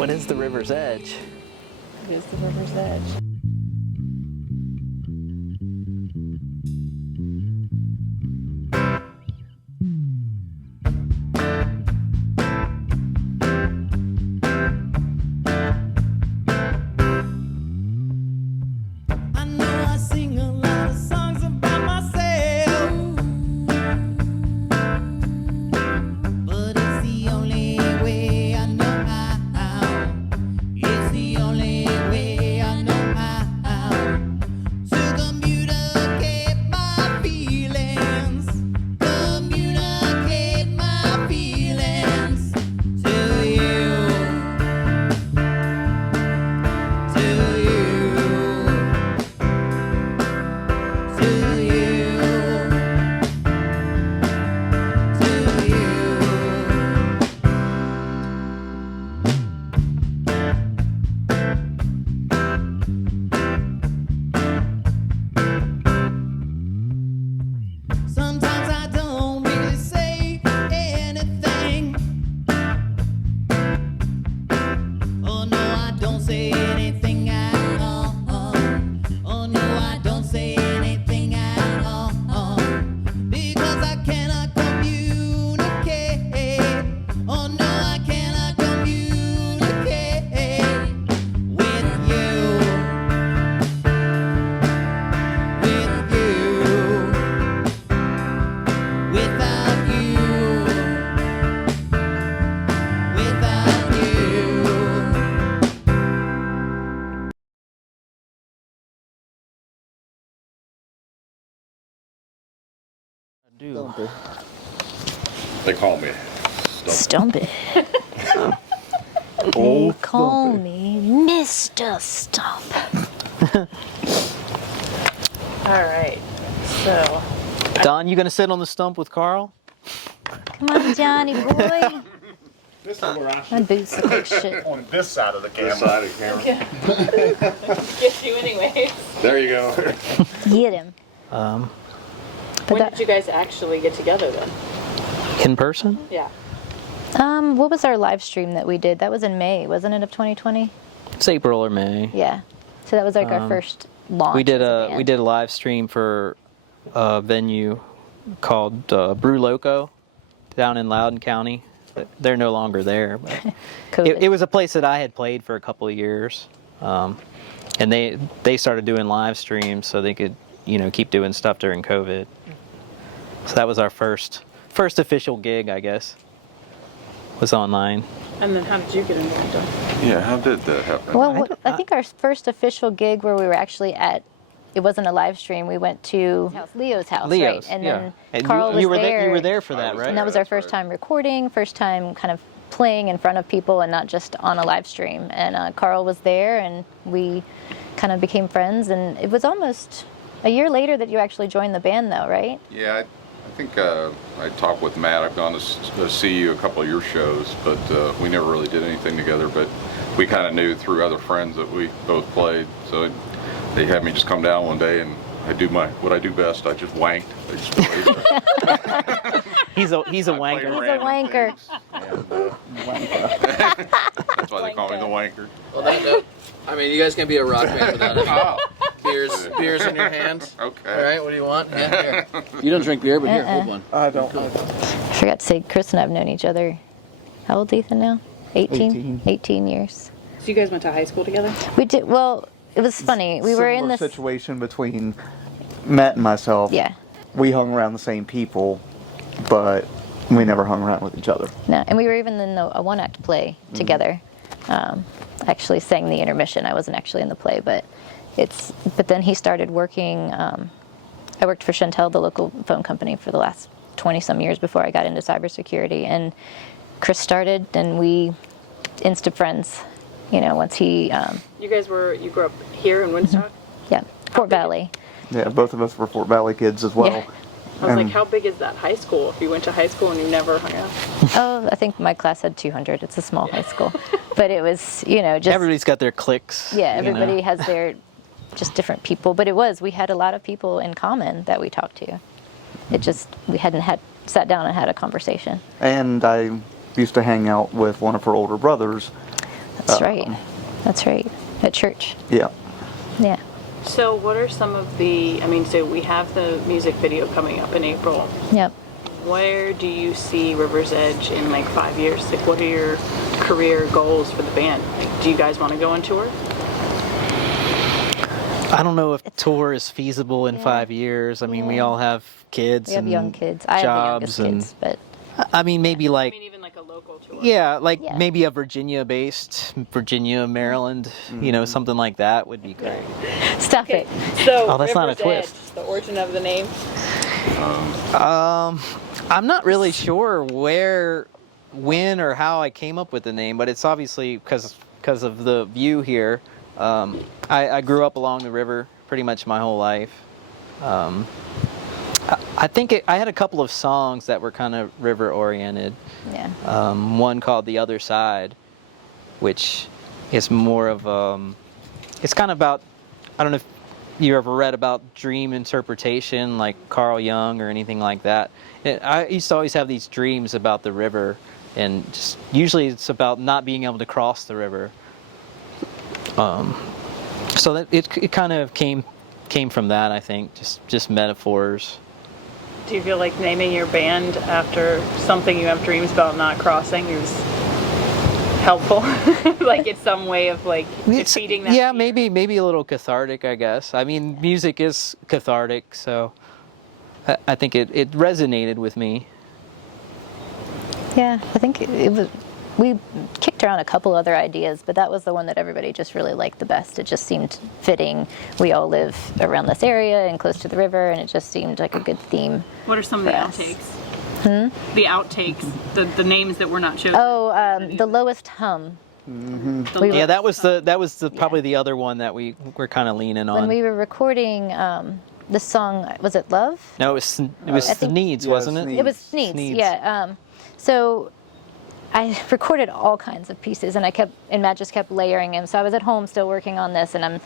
What is the river's edge? It is the river's edge. I know I sing a lot of songs about myself, but it's the only way I know how. It's the only way I know how to communicate my feelings, communicate my feelings to you, to you. To you, to you. Sometimes I don't really say anything. Oh no, I don't say anything at all. Oh no, I don't say anything at all. Because I cannot communicate. Oh no, I cannot communicate with you. With you. Without you. Without you. They call me Stump. Stump it. They call me Mr. Stump. All right. So, Don, you gonna sit on the stump with Carl? Come on, Johnny boy. This is where I My should boots look like shit. on this side of the camera. This side of the camera. get you anyways. There you go. Get him. But When did you guys actually get together then? In person? Yeah. what was our live stream that we did? That was in May, wasn't it, of 2020? It's April or May. Yeah. So that was like our first launch. We did as a band. live stream for a venue called Brew Loco down in Loudoun County. They're no longer there, but COVID. it was a place that I had played for a couple of years, and they started doing live streams so they could keep doing stuff during COVID. So that was our first official gig, I guess. Was online. And then how did you get involved? Yeah, how did that happen? Well, I think our first official gig where we were actually at, it wasn't a live stream. We went to Leo's house, Leo's, right? And yeah. then And Carl was you were there. You were there for that, was right? And that was our That's first right. time recording, first time kind of playing in front of people and not just on a live stream. And Carl was there, and we kind of became friends. And it was almost a year later that you actually joined the band, though, right? Yeah, I think I talked with Matt. I've gone to see you a couple of your shows, but we never really did anything together. But we kind of knew through other friends that we both played. So they had me just come down one day, and I do what I do best. I just wanked. I just played. He's a I played wanker. random wanker. things, and, that's why they call me the wanker. Well, that, I mean, you guys can be a rock band without it. Oh, Beers in your hand. okay. All right, what do you want? Yeah, here. You don't drink beer, but here, hold one. I don't. I forgot to say, Chris and I have known each other, how old, Ethan, now? 18? 18 years. So you guys went to high school together? We did, well, it was funny. We were in Similar this, situation between Matt and myself. yeah, We hung around the same people, but we never hung around with each other. no, and we were even in a one-act play together. Actually sang the intermission. I wasn't actually in the play, but then he started working, I worked for Chantel, the local phone company, for the last 20-some years before I got into cybersecurity, and Chris started, and we instant friends, once he, You grew up here in Woodstock? yeah, Fort Valley. Yeah, both of us were Fort Valley kids as well. Yeah. I was like, And- how big is that high school if you went to high school and you never hung out? Oh, I think my class had 200. It's a small high school. But it was, just... Everybody's got their cliques. Yeah, everybody has their just different people. But we had a lot of people in common that we talked to. It just, we hadn't sat down and had a conversation. And I used to hang out with one of her older brothers. That's right. That's right. At church. Yeah. Yeah. So what are some of the, I mean, so we have the music video coming up in April. Yep. Where do you see River's Edge in like 5 years? Like, what are your career goals for the band? Like, do you guys want to go on tour? I don't know if tour is feasible in 5 years. I mean, we all have kids. We have and young kids. I have the jobs youngest kids, but I mean, maybe I like mean, even like a local tour. yeah, like Yeah. maybe a Virginia-based, Maryland, something like that would be great. stop Okay, it. so Oh, that's not a River's twist. Edge, the origin of the name. I'm not really sure where, when, or how I came up with the name, but it's obviously because of the view here. I grew up along the river pretty much my whole life. I think I had a couple of songs that were kind of river oriented. Yeah. One called "The Other Side," which is more of it's kind of about, I don't know if you ever read about dream interpretation, like Carl Jung or anything like that. I used to always have these dreams about the river, and just usually it's about not being able to cross the river. So that it kind of came from that, I think, just metaphors. Do you feel like naming your band after something you have dreams about not crossing is helpful? Like it's some way of like defeating that Yeah, fear? maybe a little cathartic, I guess. I mean, music is cathartic, so I think it resonated with me. Yeah, I think it was. We kicked around a couple other ideas, but that was the one that everybody just really liked the best. It just seemed fitting. We all live around this area and close to the river, and it just seemed like a good theme. What are some of the for us. outtakes? The outtakes, the names that were not chosen. Oh, the lowest hum. We Yeah, that was the probably the other one that we were kind of leaning on. When we were recording the song, was it Love? No, it was I think- Needs, Yeah, wasn't it? Sneeds. It was Sneeds, yeah. So I recorded all kinds of pieces, and Matt just kept layering them. So I was at home still working on this, and I'm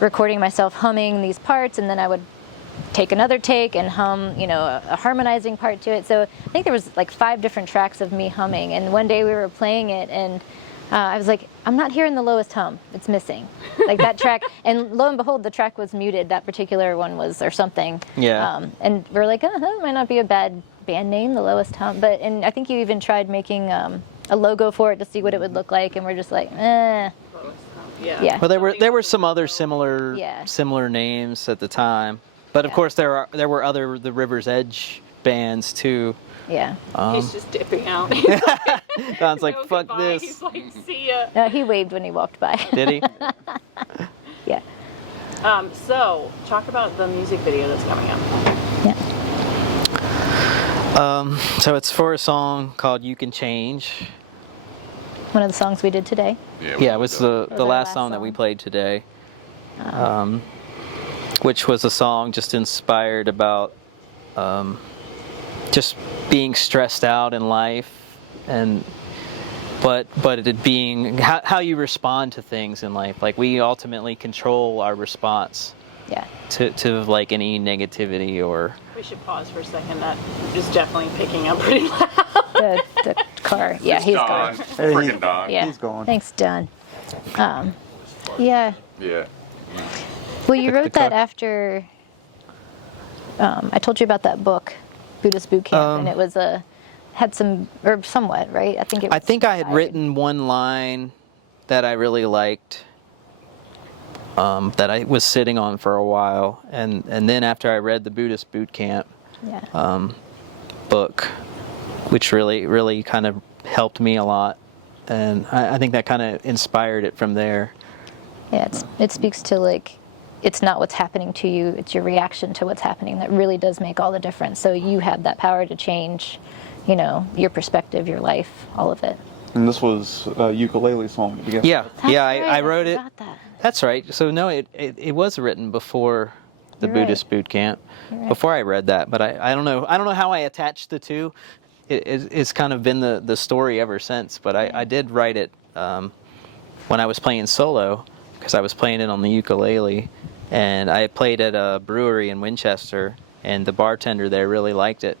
recording myself humming these parts, and then I would take another take and hum, a harmonizing part to it. So I think there was like 5 different tracks of me humming, and one day we were playing it, and I was like, I'm not hearing the lowest hum. It's missing. Like that track, and lo and behold, the track was muted. That particular one was, or something. Yeah. And we're like, that might not be a bad band name, the lowest hum. And I think you even tried making a logo for it to see what it would look like, and we're just like, Yeah. Yeah. Well, there were some other similar Yeah. similar names at the time, but of Yeah. course there were other the River's Edge bands too. Yeah. He's just dipping out. Don's like, No fuck goodbye. this. He's like, see ya. No, he waved when he walked by. Did he? Yeah. So, talk about the music video that's coming up. Yeah. So it's for a song called "You Can Change." One of the songs we did today. Yeah, it was the our last last song that we song. played today, which was a song just inspired about just being stressed out in life, but it being how you respond to things in life. Like we ultimately control our response Yeah. to like any negativity or. We should pause for a second. That is definitely picking up pretty loud. The car. Yeah, he's Don, gone. freaking Don. Yeah. He's gone. Thanks, Don. Yeah. Yeah. Well, you wrote that car. after I told you about that book, Buddhist Boot Camp, and it was had some, or somewhat, right? I think it was I think I had inspired. written one line that I really liked, that I was sitting on for a while, and then after I read the Buddhist Boot Camp Yeah. book, which really kind of helped me a lot, and I think that kind of inspired it from there. Yeah, it speaks to like, it's not what's happening to you, it's your reaction to what's happening that really does make all the difference. So you have that power to change, your perspective, your life, all of it. And this was a ukulele song. You guys- Yeah, That's yeah, right, I wrote it. forgot that. That's right. So no, it was written before the You're right. Buddhist Boot Camp, You're right. before I read that. But I don't know how I attached the two. It's kind of been the story ever since. But I did write it when I was playing solo, because I was playing it on the ukulele, and I played at a brewery in Winchester, and the bartender there really liked it,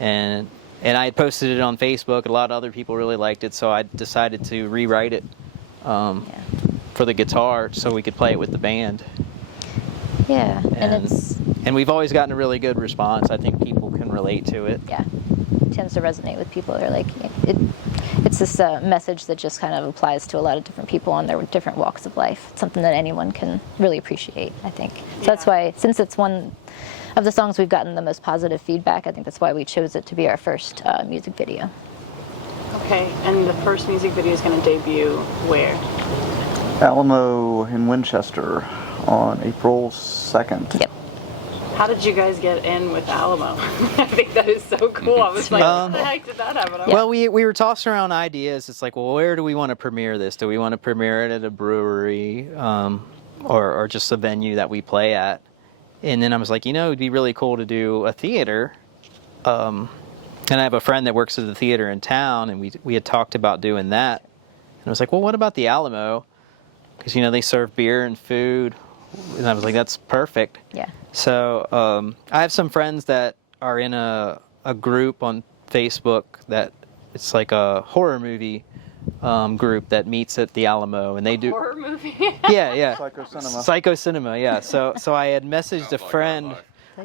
and I had posted it on Facebook. A lot of other people really liked it, so I decided to rewrite it for the guitar so we could play it with the band. Yeah, and it's And we've always gotten a really good response. I think people can relate to it. yeah, tends to resonate with people. They're like, it's this message that just kind of applies to a lot of different people on their different walks of life. It's something that anyone can really appreciate, I think. So that's why, since it's one of the songs we've gotten the most positive feedback, I think that's why we chose it to be our first music video. Okay, and the first music video is going to debut where? Alamo in Winchester on April 2nd. Yep. How did you guys get in with Alamo? I think that is so cool. I was like, how the heck did that happen? Well, we were tossing around ideas. It's like, well, where do we want to premiere this? Do we want to premiere it at a brewery or just a venue that we play at? And then I was like, it'd be really cool to do a theater. And I have a friend that works at the theater in town, and we had talked about doing that. And I was like, well, what about the Alamo? Because, they serve beer and food. And I was like, that's perfect. Yeah. So I have some friends that are in a group on Facebook that it's like a horror movie group that meets at the Alamo, and they do horror movie. yeah Psycho Cinema. Psycho Cinema, yeah. So I had messaged a friend.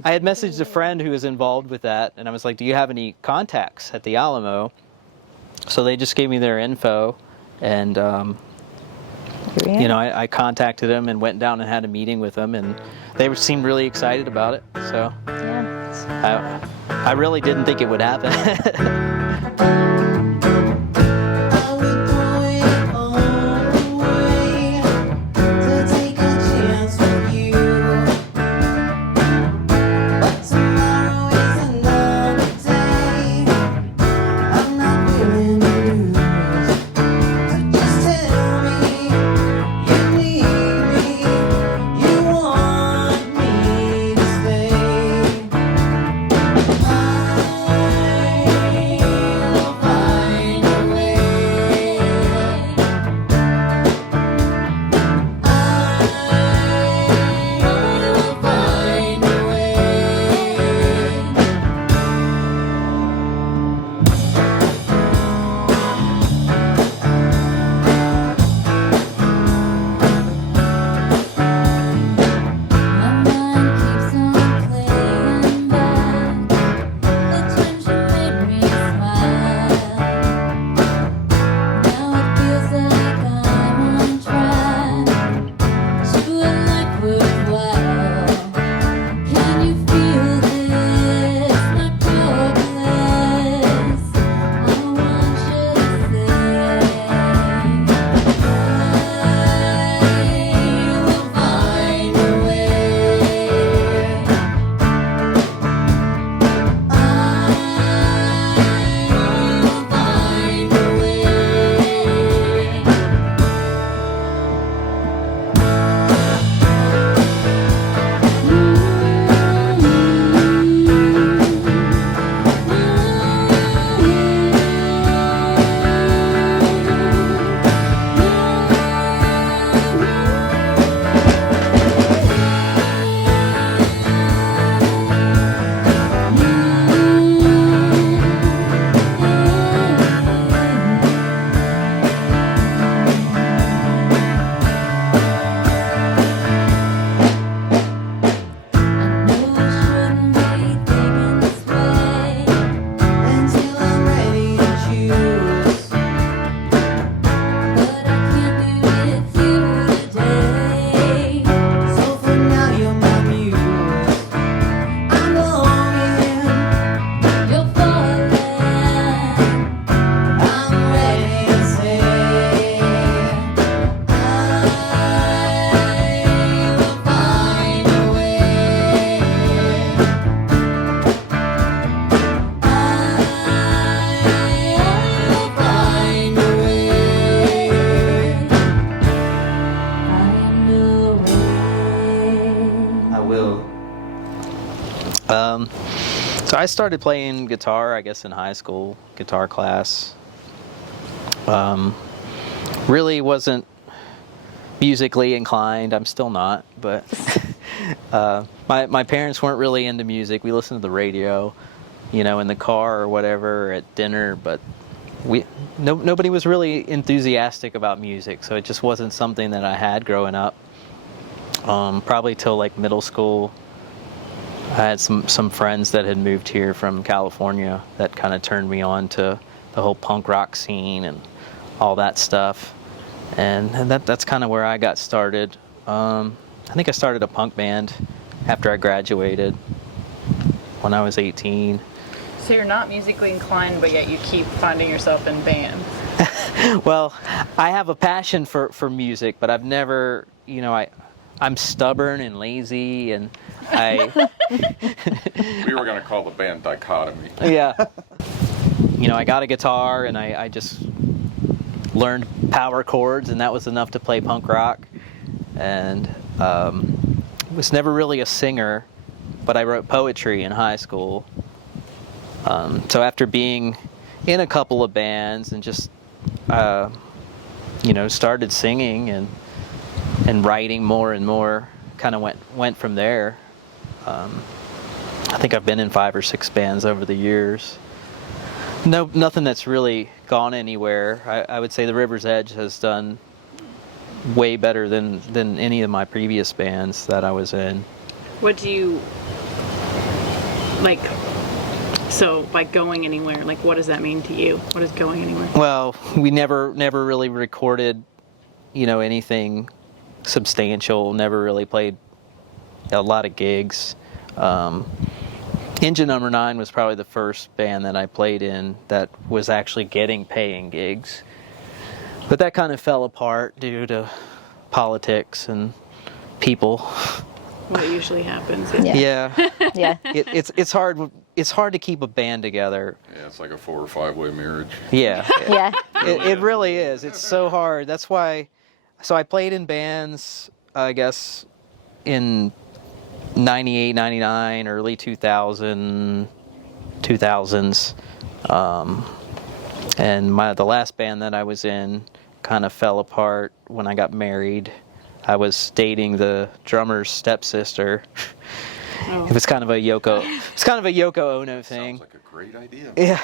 I had messaged a friend who was involved with that, and I was like, do you have any contacts at the Alamo? So they just gave me their info, and I contacted them and went down and had a meeting with them, and they seemed really excited about it. So Yeah. I really didn't think it would happen. Are we going all the way to take a chance with you? But tomorrow is another day. I'm not willing to lose. So just tell me you need me, you want me to stay. I'll find a way. I will find a My mind keeps on playing back the times you made me smile. Now it feels like I'm on track to a life worthwhile. Can you feel this, my pure bliss? I want you to say, I will find a way. I will find a until I'm ready to choose. But I can't be with you today. So for now you're my muse. I'm longing, you're falling. I'm ready to say, I will find a way. I'll find a way. I will. So I started playing guitar, I guess, in high school, guitar class. Really wasn't musically inclined. I'm still not, but my parents weren't really into music. We listened to the radio, in the car or whatever, or at dinner, but nobody was really enthusiastic about music, so it just wasn't something that I had growing up. Probably till like middle school, I had some friends that had moved here from California that kind of turned me on to the whole punk rock scene and all that stuff, and that's kind of where I got started. I think I started a punk band after I graduated when I was 18. So you're not musically inclined, but yet you keep finding yourself in bands. Well, I have a passion for music, but I've never, I'm stubborn and lazy, and We were going to call the band Dichotomy. yeah. I got a guitar, and I just learned power chords, and that was enough to play punk rock. And was never really a singer, but I wrote poetry in high school. So after being in a couple of bands and just, started singing and writing more and more, kind of went from there. I think I've been in 5 or 6 bands over the years. Nothing that's really gone anywhere. I would say the River's Edge has done way better than any of my previous bands that I was in. What do you like? So by going anywhere, like what does that mean to you? What is going anywhere? Well, we never really recorded, anything substantial. Never really played a lot of gigs. Engine Number 9 was probably the first band that I played in that was actually getting paying gigs. But that kind of fell apart due to politics and people. What usually happens. Yeah. Yeah. Yeah. It's hard. It's hard to keep a band together. Yeah, it's like a 4 or 5-way marriage. Yeah. Yeah. It really is. It's so hard. That's why. So I played in bands, I guess, in 98, 99, early 2000s. And the last band that I was in kind of fell apart when I got married. I was dating the drummer's stepsister. Oh. It was kind of a Yoko Ono thing. Sounds like a great idea. Yeah.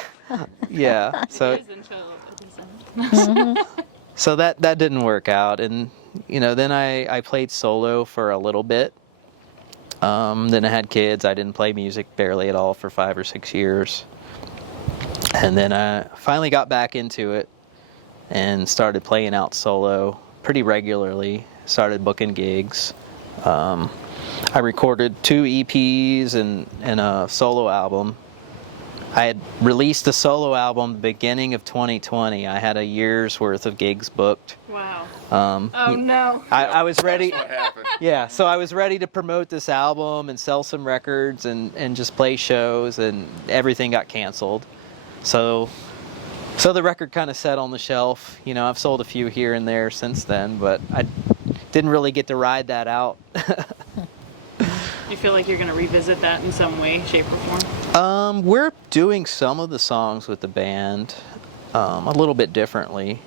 Yeah. So so that didn't work out, and then I played solo for a little bit. Then I had kids. I didn't play music barely at all for 5 or 6 years. And then I finally got back into it and started playing out solo pretty regularly. Started booking gigs. I recorded 2 EPs and a solo album. I had released the solo album the beginning of 2020. I had a year's worth of gigs booked. Wow. Oh no. I was ready. What happened? Yeah, so I was ready to promote this album and sell some records and just play shows, and everything got canceled. So the record kind of sat on the shelf. I've sold a few here and there since then, but I didn't really get to ride that out. You feel like you're going to revisit that in some way, shape, or form? We're doing some of the songs with the band a little bit differently,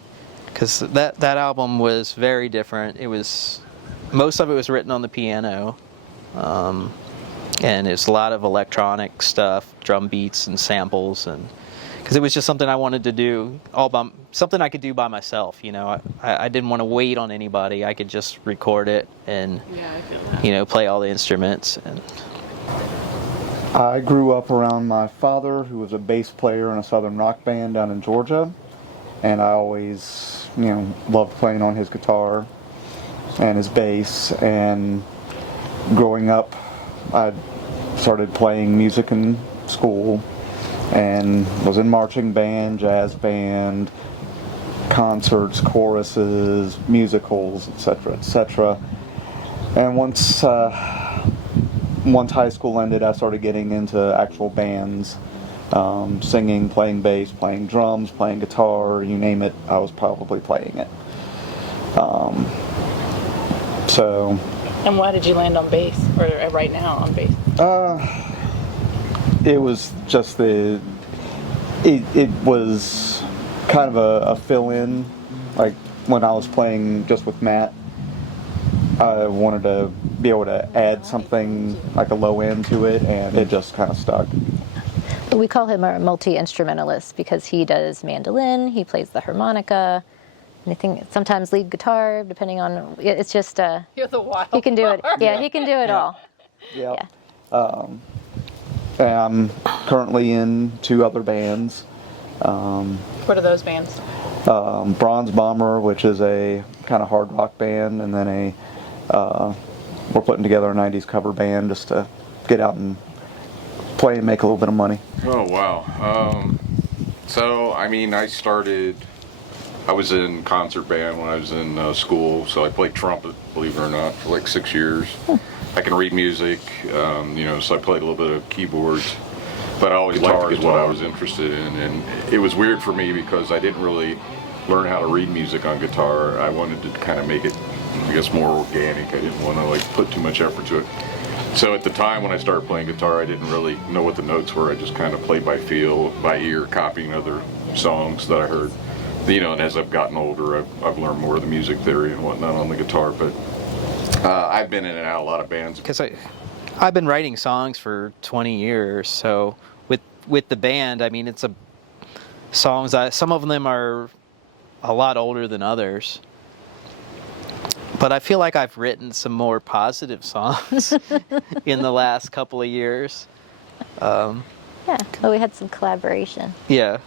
because that album was very different. Most of it was written on the piano, and it's a lot of electronic stuff, drum beats and samples, and because it was just something I wanted to do something I could do by myself. I didn't want to wait on anybody. I could just record it and Yeah, I feel that. play all the instruments. And I grew up around my father, who was a bass player in a southern rock band down in Georgia, and I always, loved playing on his guitar and his bass. And growing up, I started playing music in school and was in marching band, jazz band, concerts, choruses, musicals, etc., etc. And once high school ended, I started getting into actual bands, singing, playing bass, playing drums, playing guitar, you name it, I was probably playing it. And why did you land on bass, or right now on bass? It was just it was kind of a fill-in. Like when I was playing just with Matt, I wanted to be able to add something like a low end to it, and it just kind of stuck. A We call him a multi-instrumentalist because he does mandolin, he plays the harmonica, anything, sometimes lead guitar, depending on, it's just, You're the wild he can do it. card. Yeah, he can do it all. Yeah. Yeah. I'm currently in 2 other bands. What are those bands? Bronze Bomber, which is a kind of hard rock band, and then we're putting together a 90s cover band just to get out and play and make a little bit of money. Oh, wow. So, I mean, I was in concert band when I was in school, so I played trumpet, believe it or not, for like 6 years. I can read music, so I played a little bit of keyboards, but I always liked the guitar, what I was interested in, and it was weird for me because I didn't really learn how to read music on guitar. I wanted to kind of make it, I guess, more organic. I didn't want to like put too much effort to it. So at the time when I started playing guitar, I didn't really know what the notes were. I just kind of played by feel, by ear, copying other songs that I heard. And as I've gotten older, I've learned more of the music theory and whatnot on the guitar. But I've been in and out of a lot of bands. Because I've been writing songs for 20 years, so with the band, I mean, it's songs. Some of them are a lot older than others. But I feel like I've written some more positive songs in the last couple of years. Yeah, well, we had some collaboration. Yeah.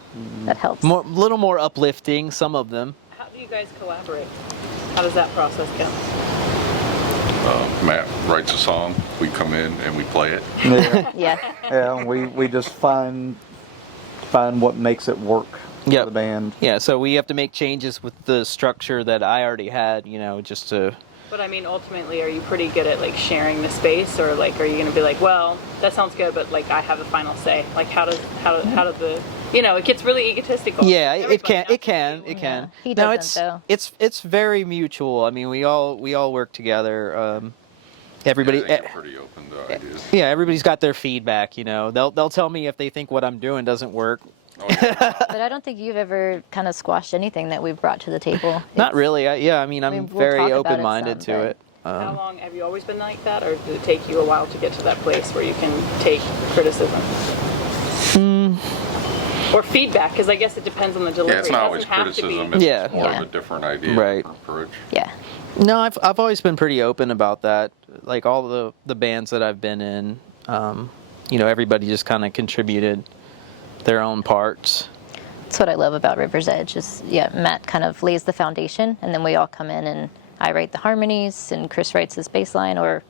That helps. A little more uplifting, some of them. How do you guys collaborate? How does that process go? Matt writes a song, we come in and we play it. Yeah, Yeah. yeah. We just find what makes it work for Yep. the band. Yeah, so we have to make changes with the structure that I already had, just to... But I mean, ultimately, are you pretty good at like sharing the space, or like, are you going to be like, well, that sounds good, but like, I have the final say? Like, how does the, it gets really egotistical. Yeah, it Everybody has can. to be- He No, doesn't, though. it's very mutual. I mean, we all work together. Everybody, I think I'm pretty open to ideas. yeah, everybody's got their feedback. They'll tell me if they think what I'm doing doesn't work. Oh, yeah. But I don't think you've ever kind of squashed anything that we've brought to the table. Not It's- really. I'm we'll talk very about it open-minded some, to but- it. How long have you always been like that, or did it take you a while to get to that place where you can take criticism? Or feedback, because I guess it depends on the delivery. Yeah, it's not always It doesn't have to be- criticism, it's Yeah. just more Yeah. of a different idea, Right. different approach. Yeah. No, I've always been pretty open about that. Like all the bands that I've been in, everybody just kind of contributed their own parts. That's what I love about River's Edge is, Matt kind of lays the foundation, and then we all come in and I write the harmonies, and Chris writes his bass line or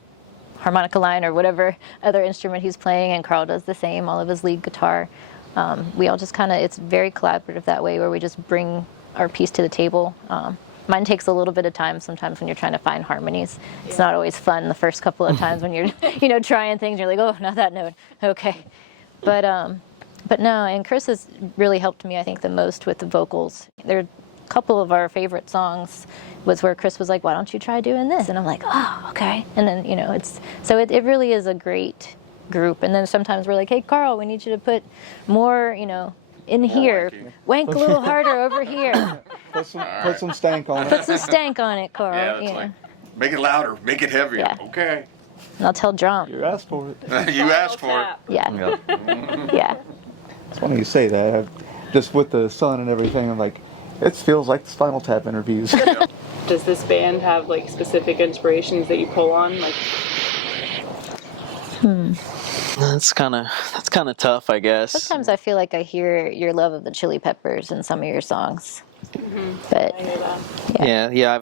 harmonica line or whatever other instrument he's playing, and Carl does the same, all of his lead guitar. We all just it's very collaborative that way, where we just bring our piece to the table. Mine takes a little bit of time sometimes when you're trying to find harmonies. It's not always fun the first couple of times when you're, trying things, you're like, oh, not that note, okay. But no, and Chris has really helped me, I think, the most with the vocals. There are a couple of our favorite songs was where Chris was like, why don't you try doing this? And I'm like, oh, okay. And then, it really is a great group. And then sometimes we're like, hey, Carl, we need you to put more, in here. Wank a little harder over here. Put some stank on Put it. some stank on it, Carl. Yeah, it's like, make it louder, make it heavier. Yeah. Okay. And I'll tell Drum. You asked for it. You asked for it. Yeah. Yeah. It's funny you say that. Just with the sun and everything, I'm like, it feels like the Spinal Tap interviews. Does this band have like specific inspirations that you pull on? Like, That's kind of tough, I guess. Sometimes I feel like I hear your love of the Chili Peppers in some of your songs. But I hear that. Yeah.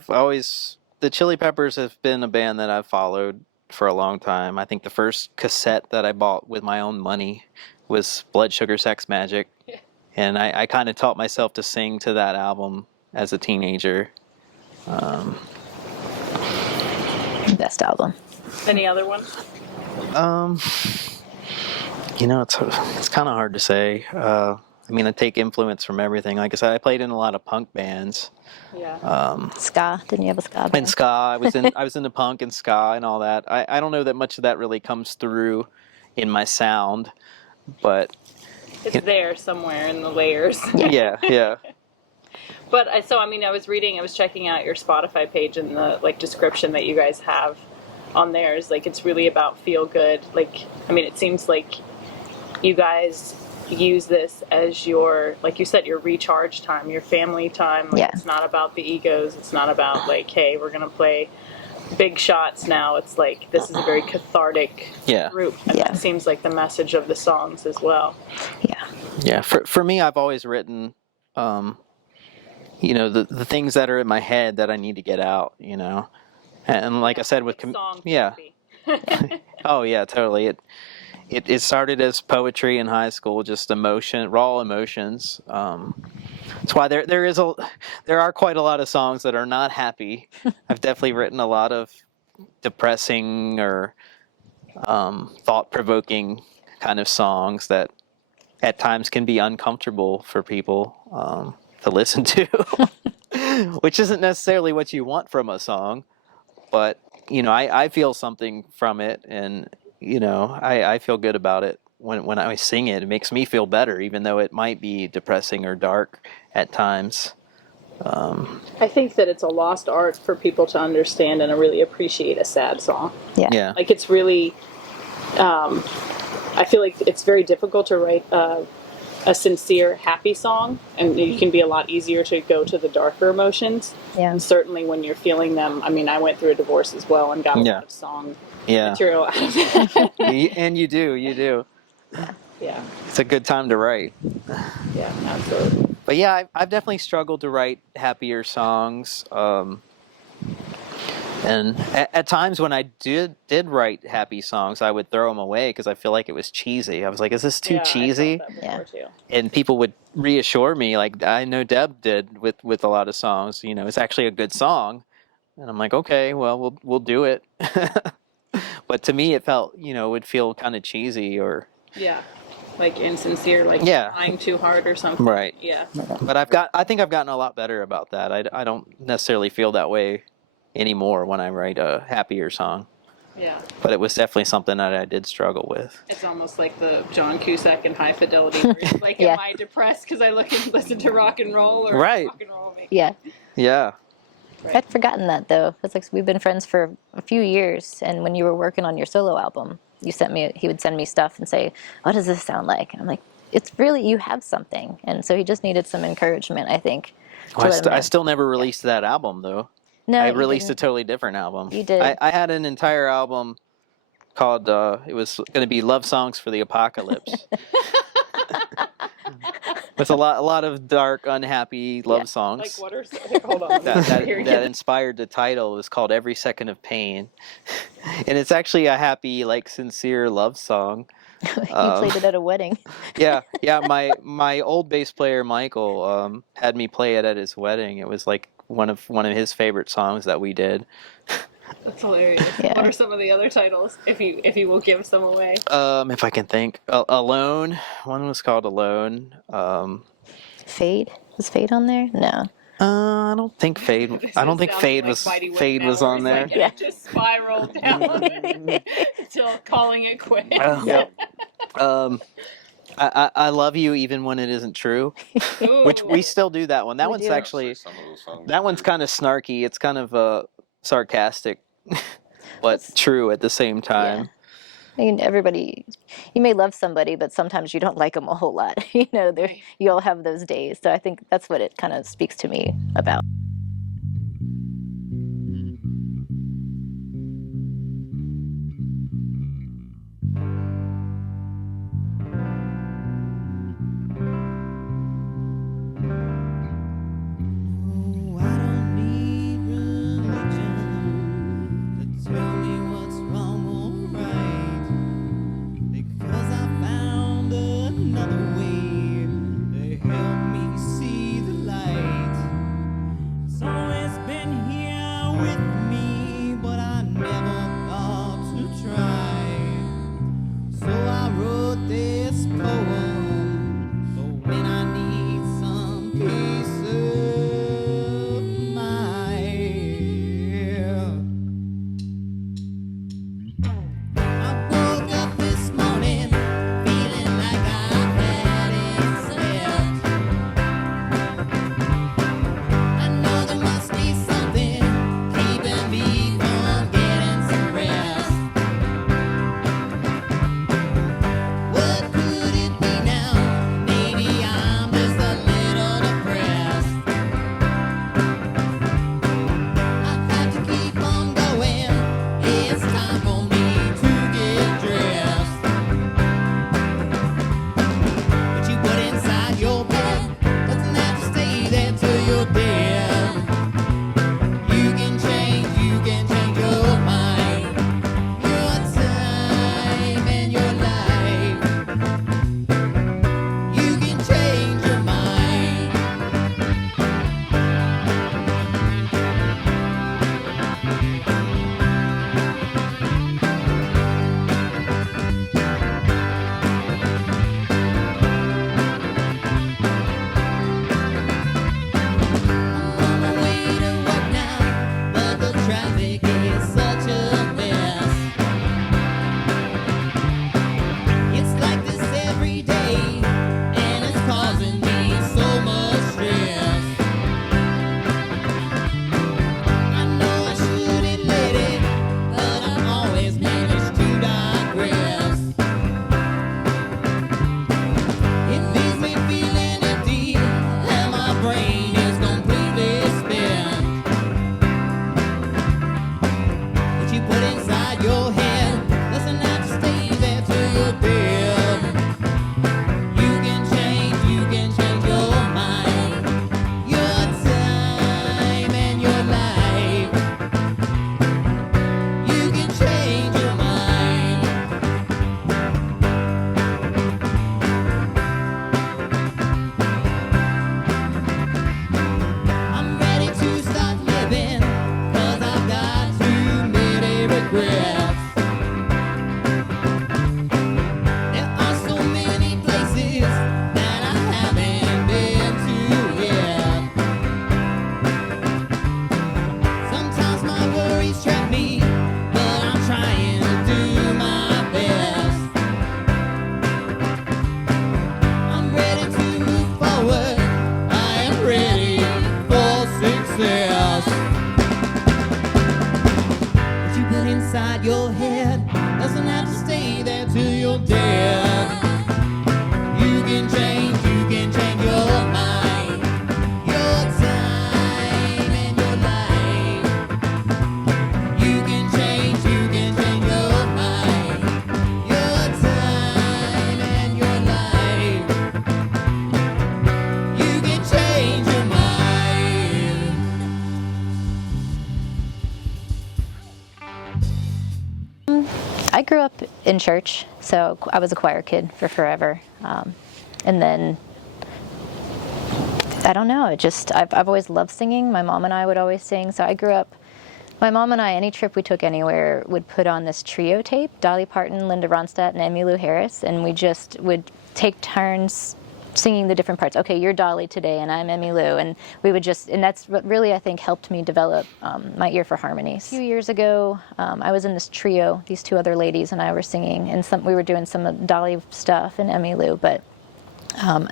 The Chili Peppers have been a band that I've followed for a long time. I think the first cassette that I bought with my own money was Blood Sugar Sex Magic. Yeah. And I kind of taught myself to sing to that album as a teenager. best album. Any other ones? It's kind of hard to say. I take influence from everything. Like I said, I played in a lot of punk bands. Yeah. Ska. Didn't you have a ska band? And ska. I was into punk and ska and all that. I don't know that much of that really comes through in my sound, but It's there somewhere in the layers. yeah. But I was checking out your Spotify page, and the description that you guys have on there is it's really about feel good. It seems like you guys use this as your, like you said, your recharge time, your family time. Like, Yeah. it's not about the egos. It's not about like, hey, we're gonna play big shots now. It's like this is a very cathartic Yeah. group, and Yeah. that seems like the message of the songs as well. Yeah. Yeah, for me, I've always written, the things that are in my head that I need to get out, and like I said with Song yeah, therapy. oh yeah, totally. It started as poetry in high school, just raw emotions. That's why there are quite a lot of songs that are not happy. I've definitely written a lot of depressing or thought-provoking kind of songs that at times can be uncomfortable for people to listen to, which isn't necessarily what you want from a song, but I feel something from it, and I feel good about it when I sing it. It makes me feel better, even though it might be depressing or dark at times. I think that it's a lost art for people to understand and really appreciate a sad song. Yeah. Yeah, Like, it's really, I feel like it's very difficult to write a sincere, happy song, and it can be a lot easier to go to the darker emotions. Yeah. And certainly when you're feeling them, I mean, I went through a divorce as well and got a Yeah. lot of song yeah, material out of it. and you do. Yeah, It's a good time to write. yeah, absolutely. But yeah, I've definitely struggled to write happier songs. And at times when I did write happy songs, I would throw them away because I feel like it was cheesy. I was like, is this too Yeah, I felt cheesy? that before, too. And people would reassure me, like I know Deb did with a lot of songs. It's actually a good song. And I'm like, okay, well, we'll do it. But to me, it felt, it would feel kind of cheesy or... Yeah, like insincere, like Yeah. trying too hard or something. Right. Yeah. But I think I've gotten a lot better about that. I don't necessarily feel that way anymore when I write a happier song. Yeah. But it was definitely something that I did struggle with. It's almost like the John Cusack and High Fidelity. Where it's like, Yeah. am I depressed because I look and listen to rock and roll, or Right. rock and roll make Yeah. Yeah. I'd forgotten that though. It's like we've been friends for a few years, and when you were working on your solo album, he would send me stuff and say, "What does this sound like?" And I'm like, "It's really, you have something." And so he just needed some encouragement, I think. Well, I still never released that album though. No, I you released a didn't. totally different album. You did. I had an entire album called it was going to be Love Songs for the Apocalypse. With a lot of dark, unhappy love Yeah. songs. Like, what are hold on? that inspired the title. It was called Every Second of Pain. And it's actually a happy, like, sincere love song. You played it at a wedding. Yeah. My old bass player Michael had me play it at his wedding. It was like one of his favorite songs that we did. That's hilarious. Yeah. What are some of the other titles, if you will give some away? If I can think, Alone. One was called Alone. Fade? Was Fade on there? No. I don't think Fade. I don't think Fade was on there. Like, it just spiraled down until calling it quits. Yep. I love you even when it isn't true, Ooh. which we still do that one. That We one's do. actually Some of those songs. that one's kind of snarky. It's kind of sarcastic, but true at the same time. I mean, everybody, you may love somebody, but sometimes you don't like them a whole lot. You all have those days. So I think that's what it kind of speaks to me about. Oh, I don't need religion to tell me what's wrong or right, because I found another way to help me see the light. inside your head doesn't have to stay there till you're dead. You can change your mind, your time and your life. You can change your mind, your time and your life. You can change your mind. I grew up in church, so I was a choir kid for forever. And then, I don't know, I've always loved singing. My mom and I would always sing, so I grew up, my mom and I, any trip we took anywhere, would put on this trio tape, Dolly Parton, Linda Ronstadt, and Emmylou Harris, and we just would take turns singing the different parts. Okay, you're Dolly today, and I'm Emmylou, and we would and that's what really, I think, helped me develop my ear for harmonies. A few years ago, I was in this trio, these two other ladies and I were singing, and we were doing some of Dolly stuff and Emmylou, but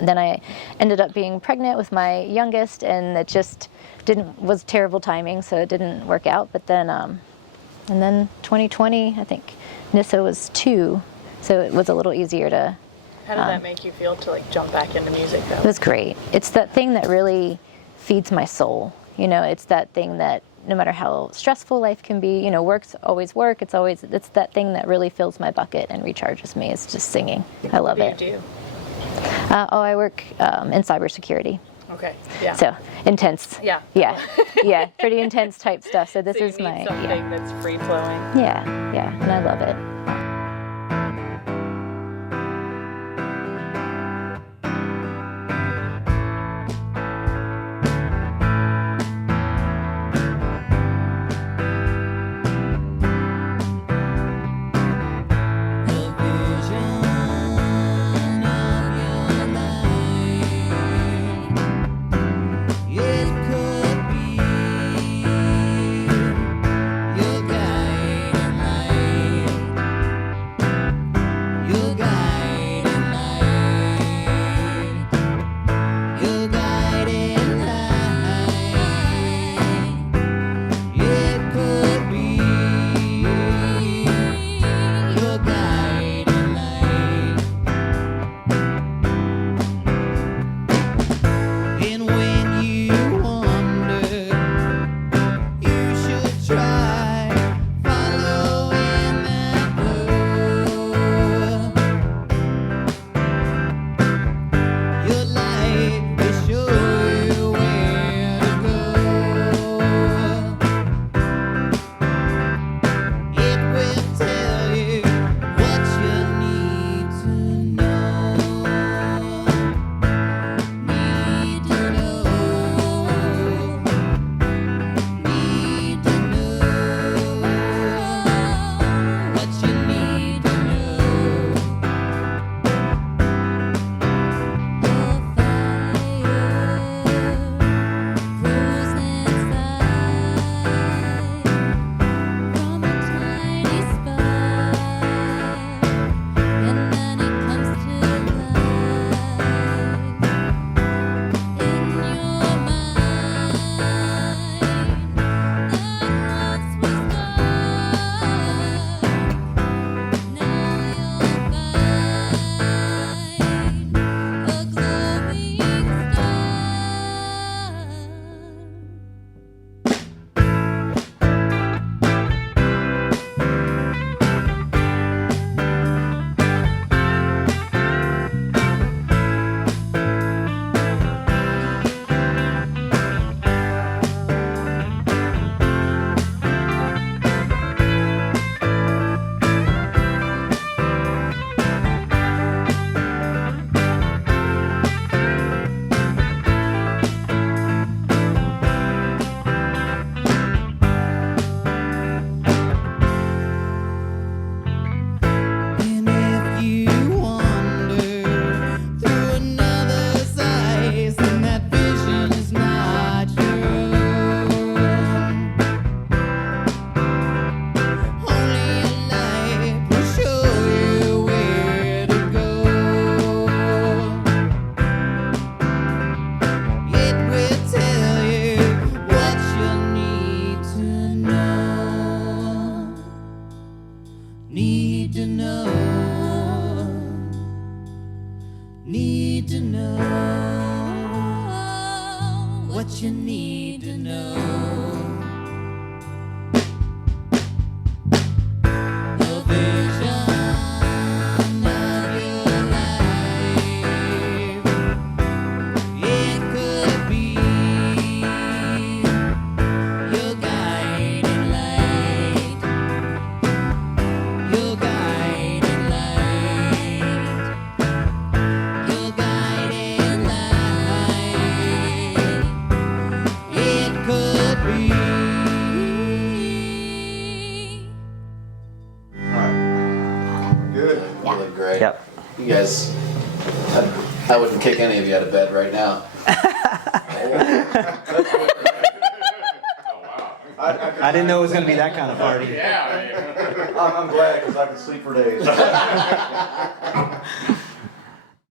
then I ended up being pregnant with my youngest, and it just was terrible timing, so it didn't work out. But then, and then 2020, I think Nissa was 2, so it was a little easier to. How did that make you feel to like jump back into music though? It was great. It's that thing that really feeds my soul. You know, it's that thing that no matter how stressful life can be, you know, work's always work. It's that thing that really fills my bucket and recharges me. It's just singing. I love it. What do you do? I work in cybersecurity. Okay. Yeah. So intense. Yeah. Yeah. Yeah. Pretty intense type stuff. So this So you is need my something that's free flowing. yeah, and I love it. The vision of your life, it could be your guiding light. You guys, I wouldn't kick any of you out of bed right now. I didn't know it was going to be that kind of party. I'm glad because I can sleep for days.